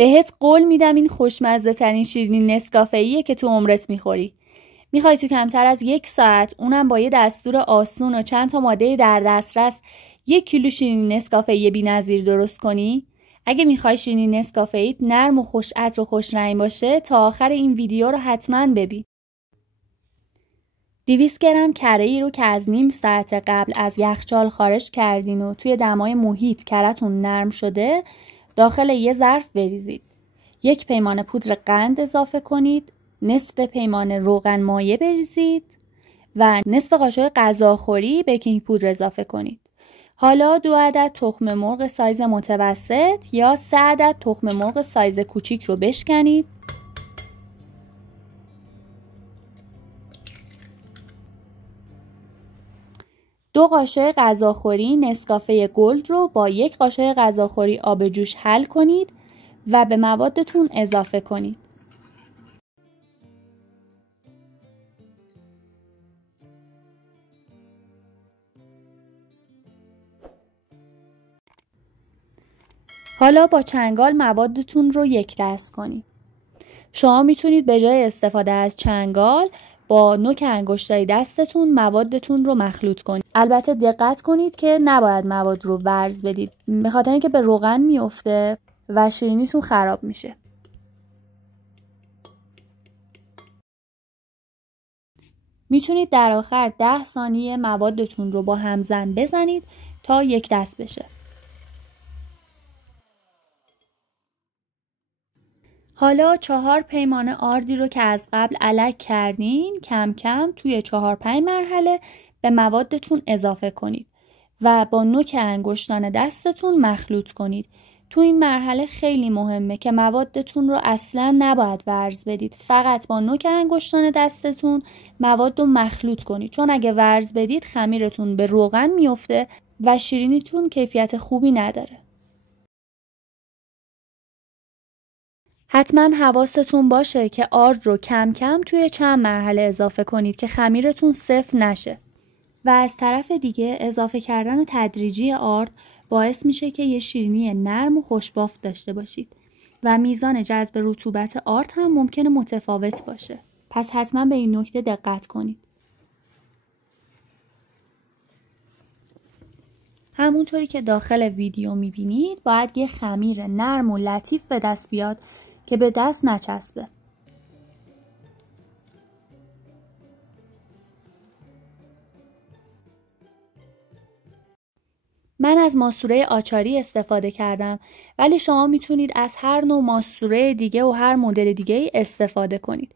بهت قول میدم این خوشمزه ترین شیرینی نسکافه‌ایه که تو عمرت میخوری. میخوای تو کمتر از 1 ساعت، اونم با یه دستور آسون و چند تا ماده در دسترس، 1 کیلو شیرینی نسکافه‌ای بی‌نظیر درست کنی؟ اگه میخوای شیرینی نسکافه‌ایت نرم و خوش عطر و خوش رنگ باشه، تا آخر این ویدیو رو حتما ببین. 200 گرم کره‌ای رو که از نیم ساعت قبل از یخچال خارج کردین و توی دمای محیط کره‌تون نرم شده، داخل یه ظرف بریزید. 1 پیمانه پودر قند اضافه کنید، نصف پیمانه روغن مایع بریزید و نصف قاشق غذاخوری بیکینگ پودر اضافه کنید. حالا 2 عدد تخم مرغ سایز متوسط یا 3 عدد تخم مرغ سایز کوچیک رو بشکنید. دو قاشق غذاخوری نسکافه گلد رو با 1 قاشق غذاخوری آب جوش حل کنید و به موادتون اضافه کنید. حالا با چنگال موادتون رو یک دست کنید. شما میتونید به جای استفاده از چنگال با نوک انگشتای دستتون موادتون رو مخلوط کنید. البته دقت کنید که نباید مواد رو ورز بدید، به خاطر اینکه به روغن میفته و شیرینیتون خراب میشه. میتونید در آخر 10 ثانیه موادتون رو با همزن بزنید تا یک دست بشه. حالا 4 پیمانه آردی رو که از قبل الک کردین کم کم توی 4-5 مرحله به موادتون اضافه کنید و با نوک انگشتان دستتون مخلوط کنید. تو این مرحله خیلی مهمه که موادتون رو اصلا نباید ورز بدید، فقط با نوک انگشتان دستتون مواد رو مخلوط کنید، چون اگه ورز بدید خمیرتون به روغن میفته و شیرینیتون کیفیت خوبی نداره. حتما حواستون باشه که آرد رو کم کم توی چند مرحله اضافه کنید که خمیرتون سفت نشه. و از طرف دیگه اضافه کردن تدریجی آرد باعث میشه که یه شیرینی نرم و خوشبافت داشته باشید و میزان جذب رطوبت آرد هم ممکنه متفاوت باشه. پس حتما به این نکته دقت کنید. همونطوری که داخل ویدیو میبینید باید یه خمیر نرم و لطیف به دست بیاد که به دست نچسبه. من از ماسوره آچاری استفاده کردم، ولی شما میتونید از هر نوع ماسوره دیگه و هر مدل دیگه استفاده کنید.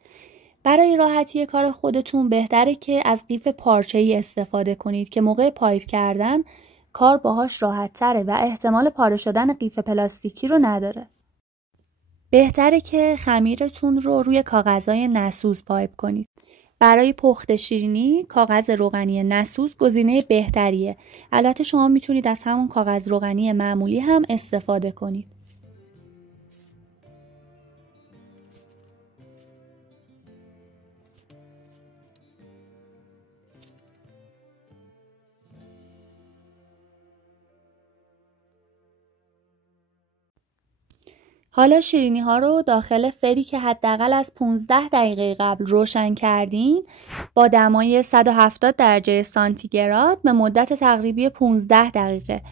برای راحتی کار خودتون بهتره که از قیف پارچه‌ای استفاده کنید که موقع پایپ کردن کار باهاش راحت تره و احتمال پاره شدن قیف پلاستیکی رو نداره. بهتره که خمیرتون رو روی کاغذهای نسوز پایپ کنید. برای پخت شیرینی کاغذ روغنی نسوز گزینه بهتریه. البته شما میتونید از همون کاغذ روغنی معمولی هم استفاده کنید. حالا شیرینی ها رو داخل فری که حداقل از 15 دقیقه قبل روشن کردین با دمای 170 درجه سانتیگراد به مدت تقریبی 15 دقیقه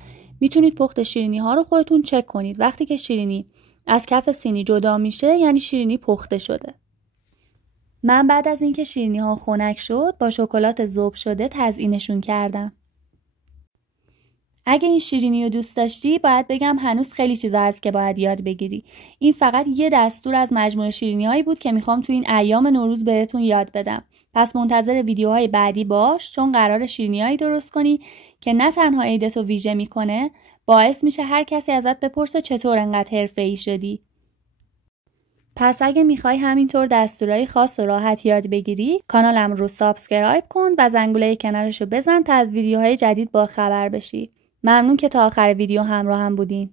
میتونید پخت شیرینی ها رو خودتون چک کنید. وقتی که شیرینی از کف سینی جدا میشه یعنی شیرینی پخته شده. من بعد از اینکه شیرینی ها خنک شد با شکلات ذوب شده تزیینشون کردم. اگه این شیرینی رو دوست داشتی باید بگم هنوز خیلی چیزا هست که باید یاد بگیری. این فقط یه دستور از مجموعه شیرینی‌هایی بود که میخوام تو این ایام نوروز بهتون یاد بدم. پس منتظر ویدیوهای بعدی باش، چون قرار شیرینی‌هایی درست کنی که نه تنها عیدتو ویژه میکنه، باعث میشه هر کسی ازت بپرسه چطور انقدر حرفه‌ای شدی. پس اگه میخوای همینطور دستورای خاص و راحت یاد بگیری، کانالم رو سابسکرایب کن و زنگوله کنارشو بزن تا از ویدیوهای جدید با خبر بشی. ممنون که تا آخر ویدیو همراه هم بودین.